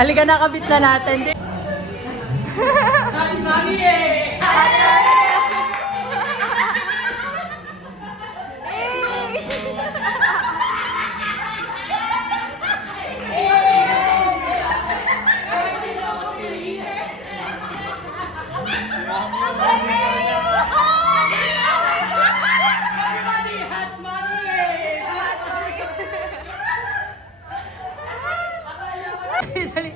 Halika na, kabit na natin. Mami eh! Dali.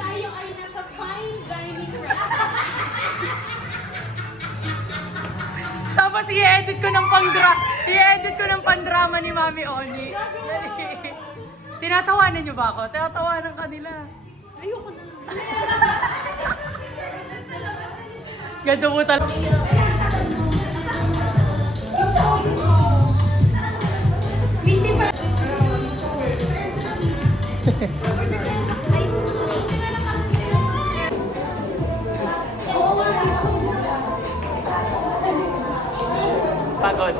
Tayo ay nasa fine dining restaurant. Tapos i-edit ko ng pandrama ni Mami Oni. Dali. Tinatawanan niyo ba ako? Tinatawanan kanila. Ayoko na. Ganto po talaga. Pagod.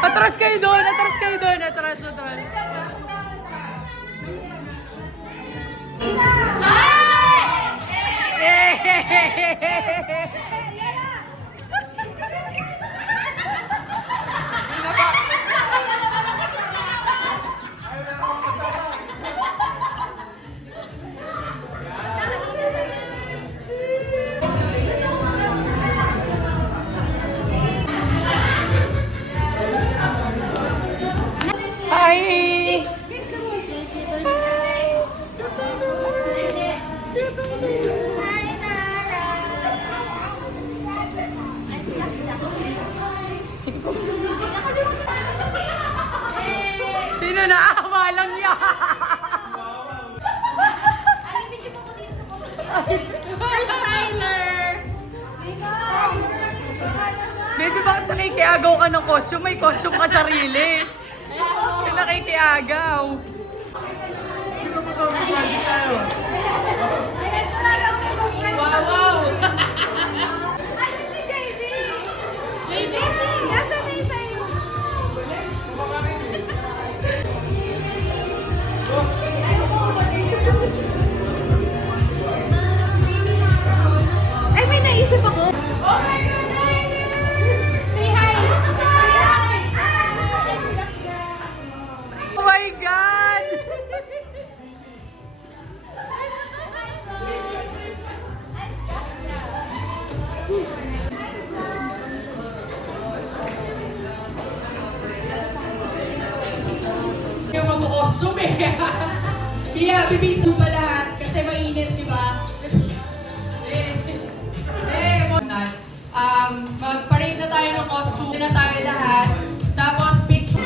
Atras kayo doon! Atras kayo doon! Atras. Hi! Sino na? Walang niya! Baby, bakit nakikiagaw ka ng costume? May costume ka sarili. Yung nakikiagaw. Wow! Ano si JB? JB? Nasaan na yung sa'yo? Ay, may naisip ako. Oh my God! Say hi! Say hi! Oh my God! Yung mag-costume eh. Pia, bibis mo ba lahat? Kasi mainit, di ba? Mag-parade na tayo ng costume na tayo lahat. Tapos picture.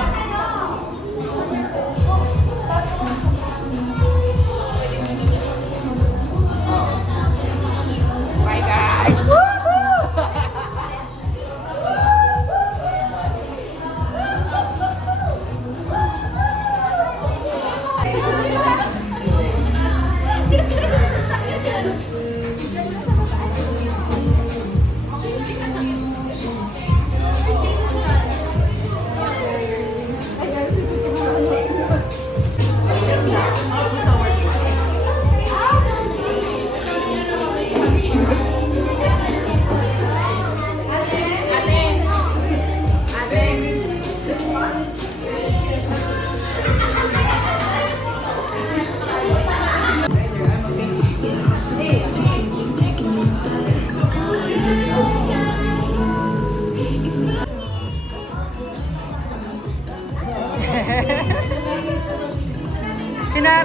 Bye guys!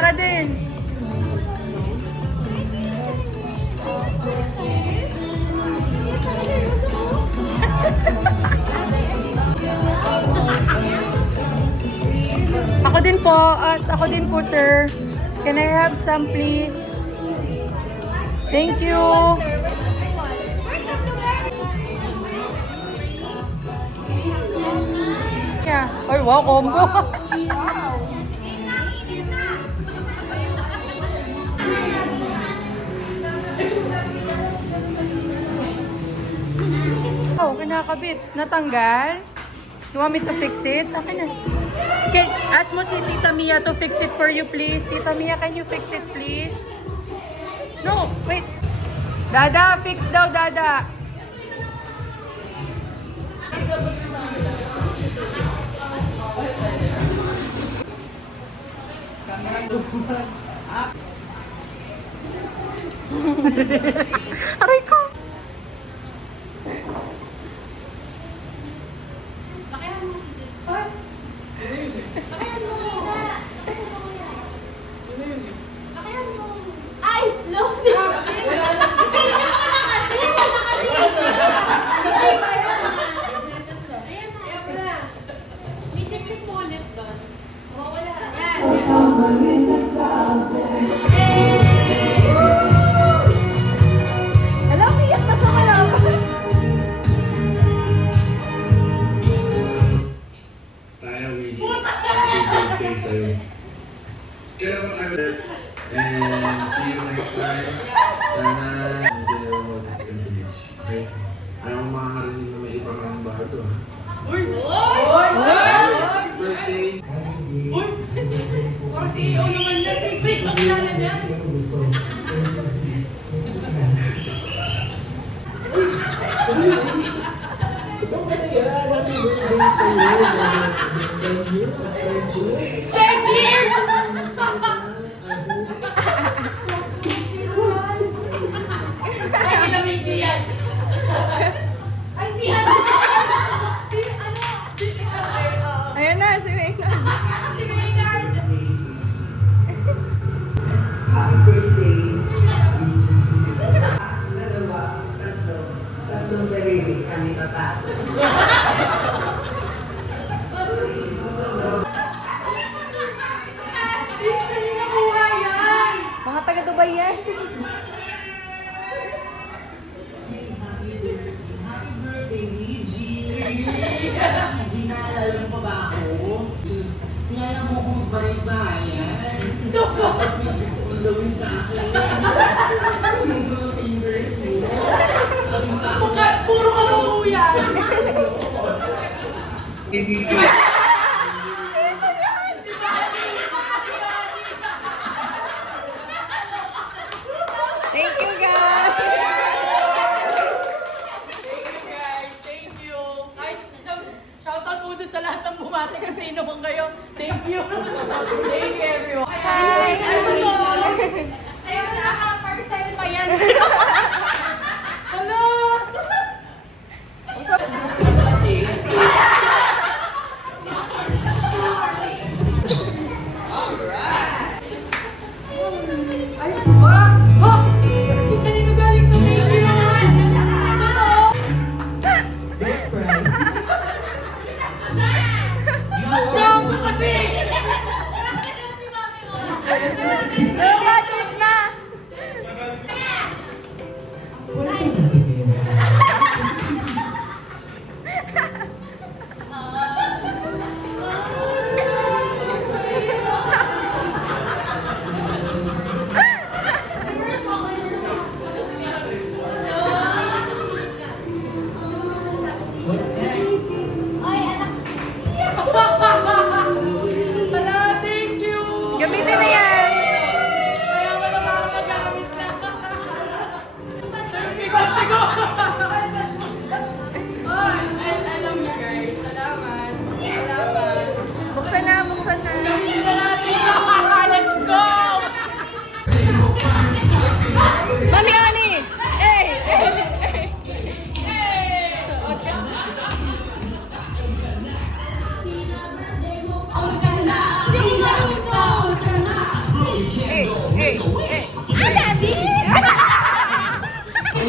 ka din. Ako din po, at ako din po, sir. Can I have some, please? Thank you. Yeah. Ay, wow, combo. Oh, kinakabit. Natanggal? You want me to fix it? Akin na. Okay, ask mo si Tita Mia to fix it for you, please. Tita Mia, can you fix it, please? No, wait. Dada, fix daw, Dada. Aray ko. Ay, Lodi! Kasi mo na kasi! Wala kasi! Ayan mo na. May check mo ulit doon. Wala. Ayan. Hello, iyak na sa kalaban. Tayo, Willie. Happy birthday sa'yo. Kaya mo and see you next time. Sana hindi ako mag-finish. Okay? Ayaw ko makakarinig na may ibang ang bago, ha? Happy birthday! Parang CEO naman yan. Secret ang kilala niya. Thank you! Ay, ilamig yan. Ay, si ano? Si ano? Si Ayan na, si Wayne. Si Maynard. Happy birthday. Dalawa, tatlong daliri kami papasok. Saan niyo nakuha yan? Mga taga-Dubai yan. Happy birthday, Gigi. Gigi, naalala mo pa ba ako? Naalala mo kung bahay-bahayan. Tapos may gusto kong gawin sa akin. Yung mga fingers mo. Puro ka nakuha yan. Thank you, guys. Thank you. Kahit shoutout po doon sa lahat ng bumati kung sino bang kayo. Thank you. Thank you, everyone. Hi. Ayun, naka-parcel pa yan. Hello! Ay, ba? Ha? Kasi kanino galing to, thank you. Gago kasi! Budget na. Hala, thank you! Gamitin na yan. Kaya wala pa ako nagamit na. Sabi ko. Ay, I love you guys. Salamat. Salamat. Buksan na, buksan na. Gamitin na natin ito. Let's go! Mami Ani! Hey! Hey! Hey!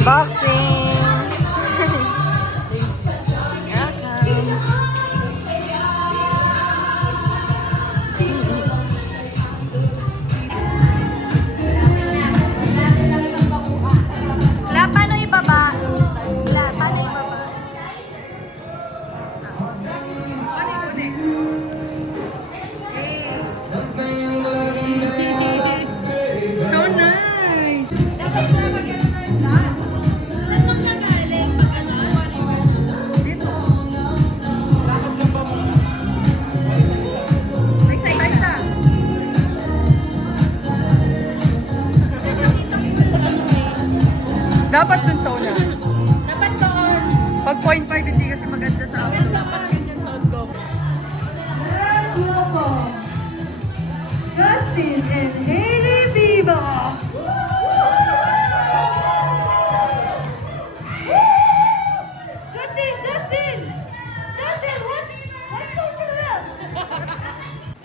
Unboxing! La, paano ibaba? La, paano ibaba? So nice! Dapat dun sa una. Dapat doon. Pag 0.5 hindi kasi maganda sa akin. Welcome, Justin and Hailey Viva. Justin, what's over there?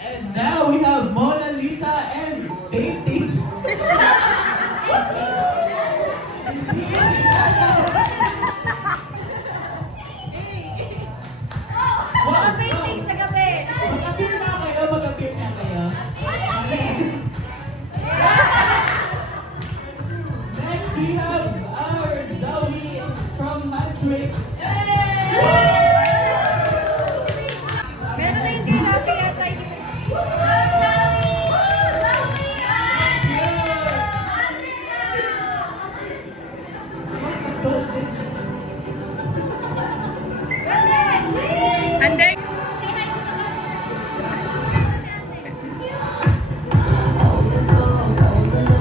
And now we have Mona Lisa and dating. Naka-painting sa gabi. Mag-appear na kayo, mag-appear na kayo. Next we have our Zoe from Matrix. Meron na hindi happy yata. And then,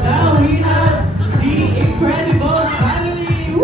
Now we have the Incredible Family.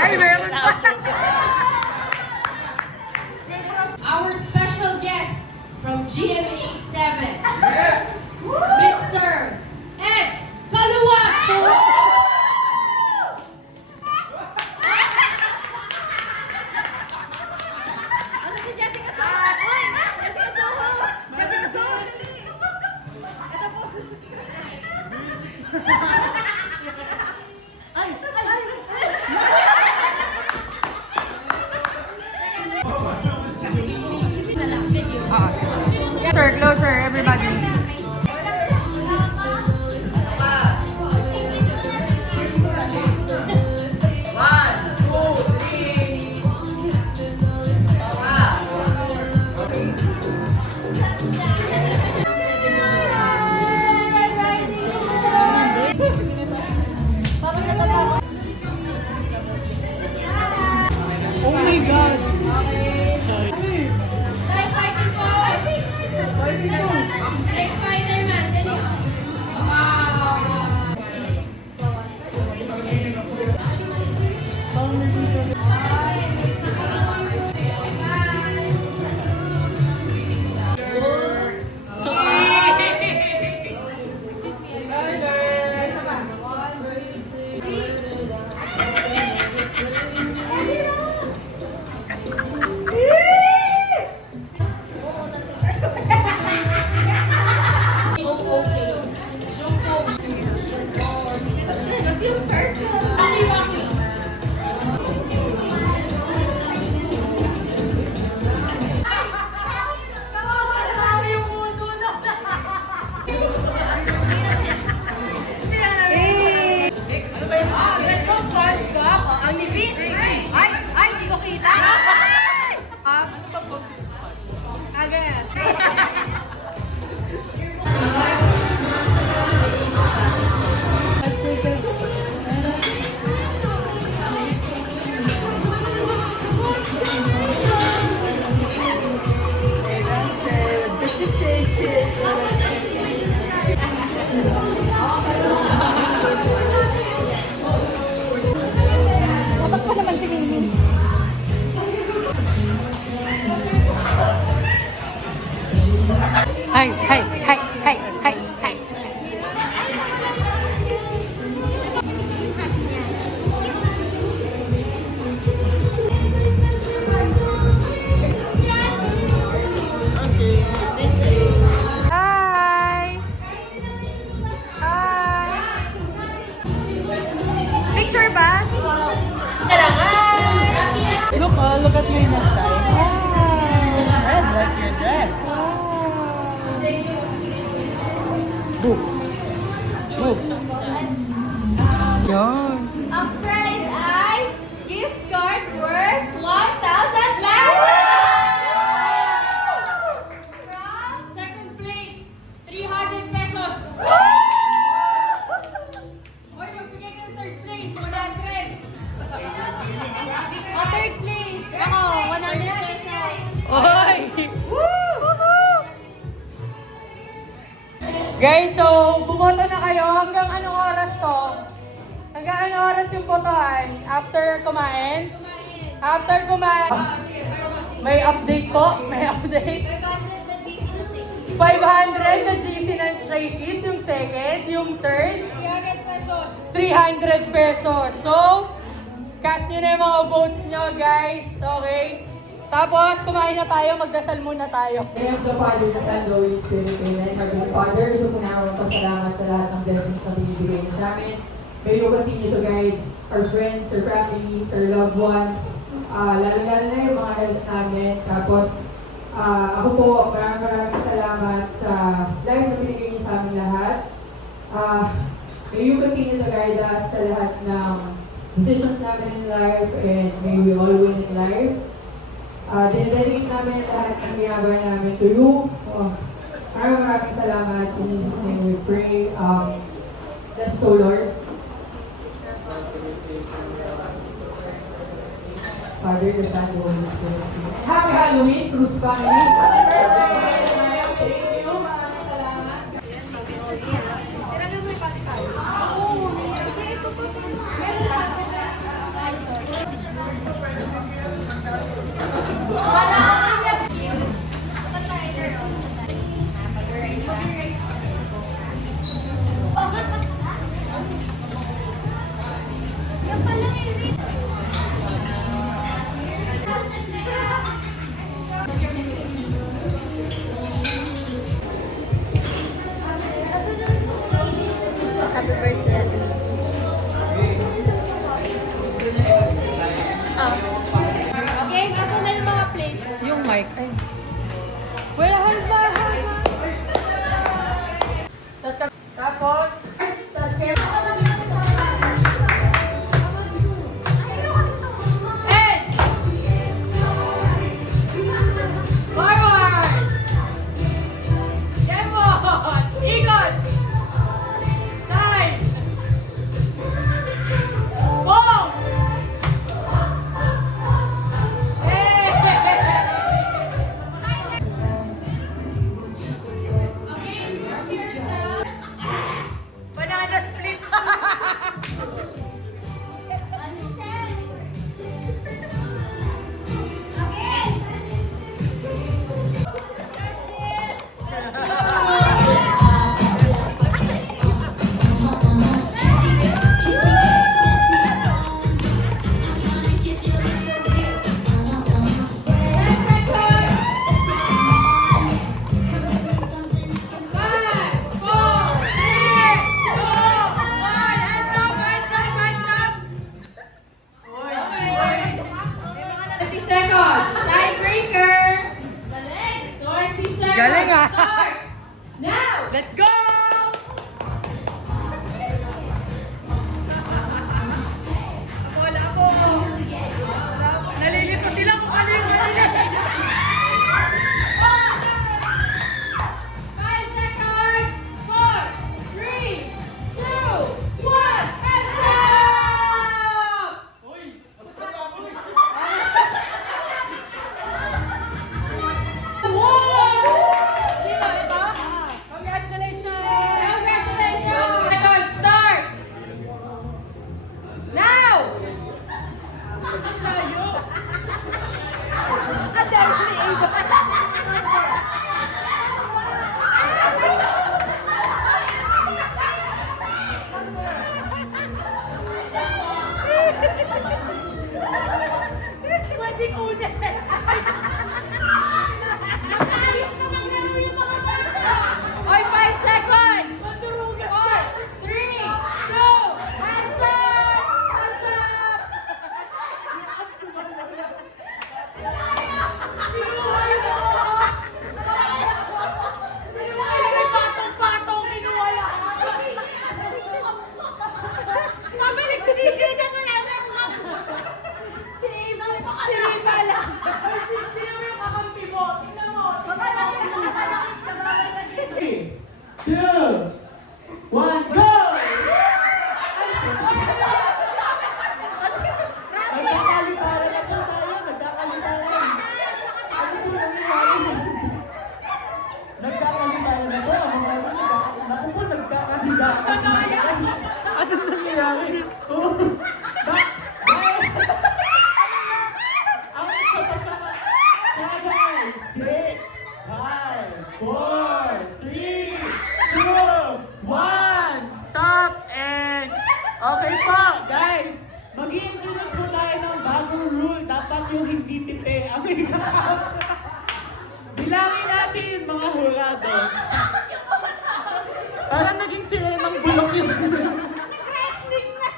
Ay, meron pa. Our special guest from GMA 7. Yes! Mr. Ed Kaluwat! Ano si Jessica Soho? Uy! Jessica Soho! Jessica Soho! Ito po. Closer, closer, everybody. Oh my God! Like fighting po! Like Spider-Man! Let's go, SpongeBob. Ang nipis. Ay, hindi ko kita. Ano pa po? Agad. Hay, hay, hay, hay, hay, hay. Hi. Hi. Picture ba? Look at me next time. I like your dress. Move. Move. Yun. Ang prize ay gift card worth 1,000 pesos! From second place, 300 pesos. Hoy, magbigay ka ng third place, 100. O, third place, ako, 100 pesos. Oy! Guys, so bumoto na kayo. Hanggang anong oras to? Hanggang anong oras yung botohan? After kumain? After kumain. May update po? May update? 500 na GC ng Shakey's, yung second, yung third, 300 pesos. 300 pesos. So, cast nyo na yung mga votes nyo, guys. Okay? Tapos, kumain na tayo, magdasal muna tayo. Name of the Father, the Son, the Holy Spirit, Amen. Heavenly Father, ito po namin pasalamat sa lahat ng blessings na binibigay niyo sa amin. May you continue to guide our friends, our families, our loved ones, lalo-lalo na yung mga health namin. Tapos, ako po, maraming salamat sa life na binigay niyo sa amin lahat. May you continue to guide us sa lahat ng decisions namin in life, and may we all win in life. Dinededicate namin lahat ng ginagawa namin to you. Maraming salamat. In Jesus' name we pray. Let's so Lord. Father, the Son, the Holy Spirit. Happy Halloween, Cruz family. Happy birthday! Thank you. Maraming salamat. Tiragan mo yung pati tayo. Ito po. Galing ah. Starts now! Let's go! Ako. Nalilito sila kung ano yung nalilito. 5 seconds! 4, 3, 2, 1, and stop! Sino ito? Congratulations! Congratulations! Second starts! Now! Ang dami ni Ava. Pwedeng ulit. Oy, 5 seconds! 4, 3, 2, hands up! Hands up! Patong-patong kinuha yan. Pabalik si DJ na Si Eva lang. Sino yung kakampi mo? Tingnan mo. Three, 2, 1, go! Nagkakalitaran na po tayo, nagkakalitaran. Ano po nangyayari? Nagkakalitaran na po, ang mga ako po, nagkakalitaran. Anong nangyayari? Oh, ang isa pa pa. 7, 6, 5, 4, 3, 2, 1. Stop and... Okay po, guys. Mag-i-introduce po tayo ng bagong rule. Dapat yung hindi pipe ang ikakap. Bilangin natin mga hurado. Parang naging sila ng bulok yun.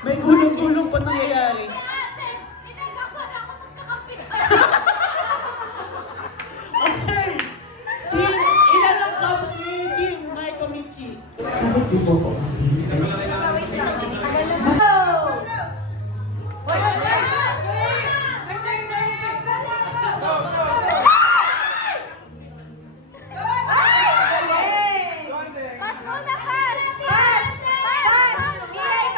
May gulong-gulong pa nangyayari. Okay! Team, ilan ang cups ni Team Maiko Michi? Bakit di po po? Pass muna, pass! Pass! Pass! Yan!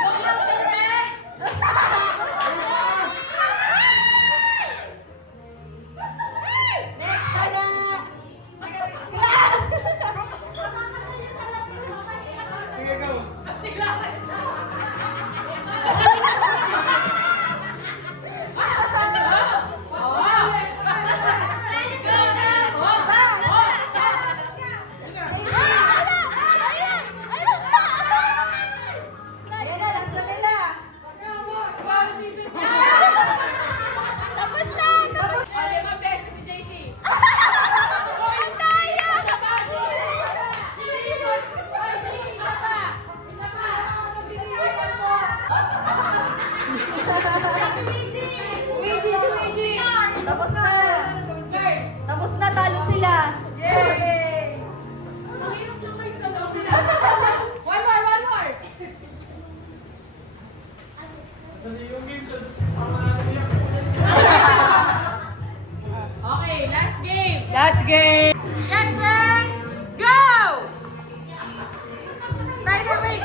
Look lang, direct! Next ka na! Tapos na! Tapos na! 5 beses si JC. Ang tayo! Isa pa! Isa pa! Tapos na! Tapos na, talo sila! Yay! One more! Okay, last game! Last game! Get set, go! Timer break!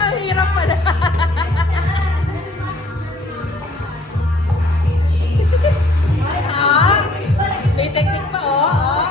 Ang hirap pala. May technique pa, oh.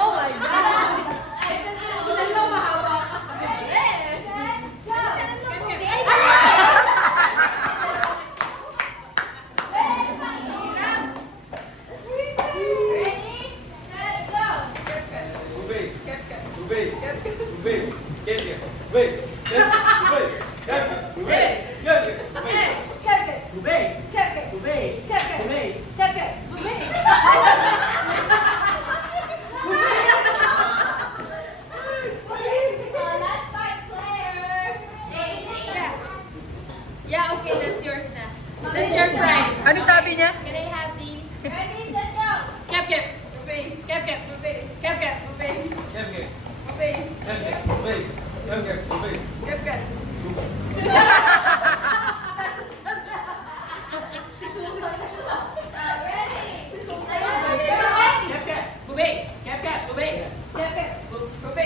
Oh my God! Last five players. Yeah, okay, that's yours na. That's your prize. Ano sabi niya? Can I have these? Ready, set, go. Cap, cap. Bubay. Cap, cap. Bubay. Cap, cap. Bubay. Bubay. Cap, cap. Ready. Bubay. Cap, cap. Bubay. Bubay. Bubay. Cap, cap. Bubay. Cap, cap. Bubay. Cap, cap. Bubay. Cap,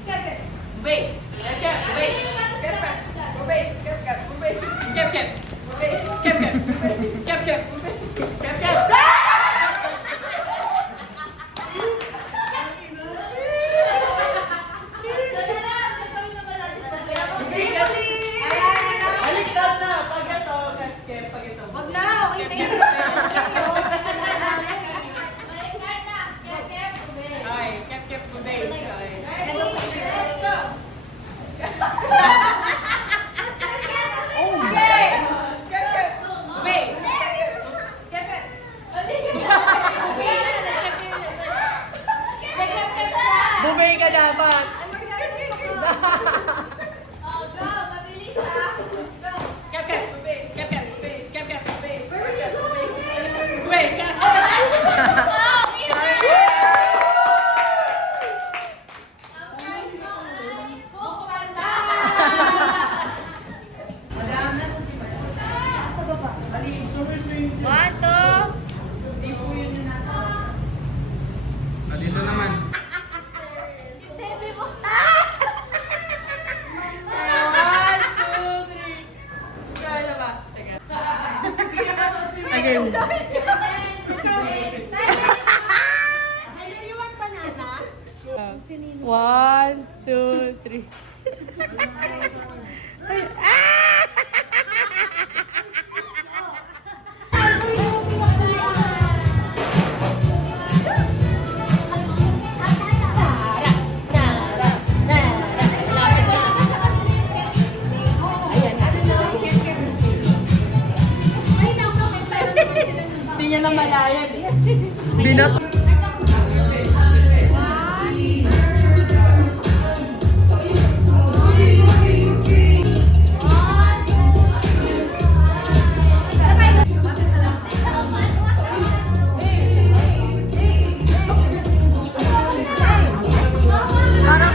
cap. Bubay. Cap, cap. Bubay. Cap, cap. Bubay. Cap, cap. Wag na, okay na yun. Okay, cap, cap. Bubay. Okay. Cap, cap. Bubay. Bumay ka dapat. Cap, cap. Bubay. Cap, cap. Bubay. Cap, cap. Bubay. Bubay. Cap, cap. One, two. Dito naman. One, two, three. Kaya ba? Teka. Again. One, two, three. Ay, Hindi niya na malayan eh. Binat. Parang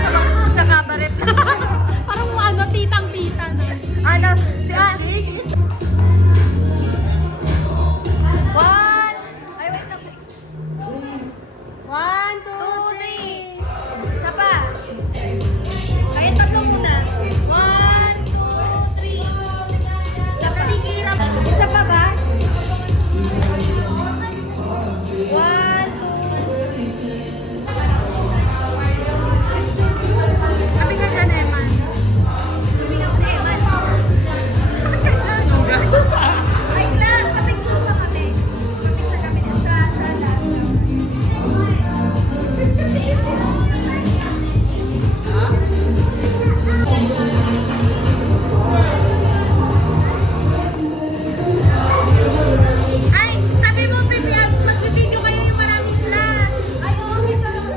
sa kabaret. Parang ano, titang-tita na. Ano? Si One. Ay, wait lang. One, Two, three. Isa pa. Kahit tatlo muna. One, two, three. Isa pa. Isa pa ba? One, two. Sabi ka dyan, Eman. Sabi ka kasi, Eman. Ay, class. Kapicture pa kami. Kapicture kami sa last. Ay, sabi mo, baby, mag-video kayo yung maraming class. Ay, okay ka lang.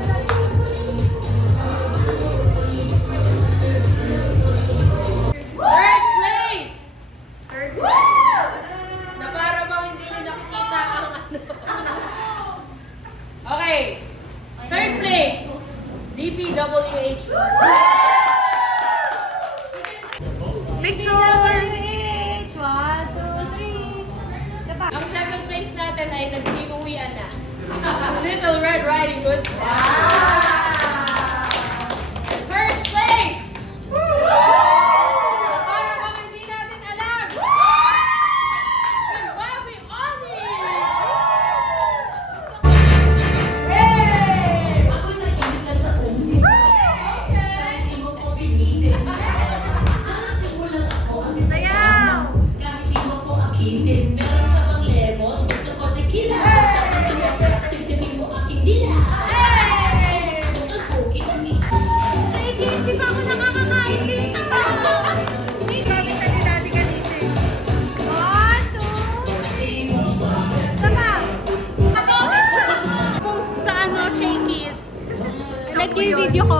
Third place! Third. Na para bang hindi nyo nakikita ang ano. Okay. Third place. DPWH. Picture! One, two, three. Ang ay nagsiuwian na. Little Red Riding Hood. First place! Para bang hindi natin alam. Si Bobby Oni! Yay! Ako nakinig ka sa umpisa. Kahit di mo ko pilitin. Simulan ako ang Sayaw! kahit di mo ko akitin. Meron ka bang lemon? Gusto ko tequila. Sipsipin mo aking dila. Ang cookie ng isa. Hindi pa ako nakakakain dito. One, two, sama. Post sa Shakies. Nag-video ko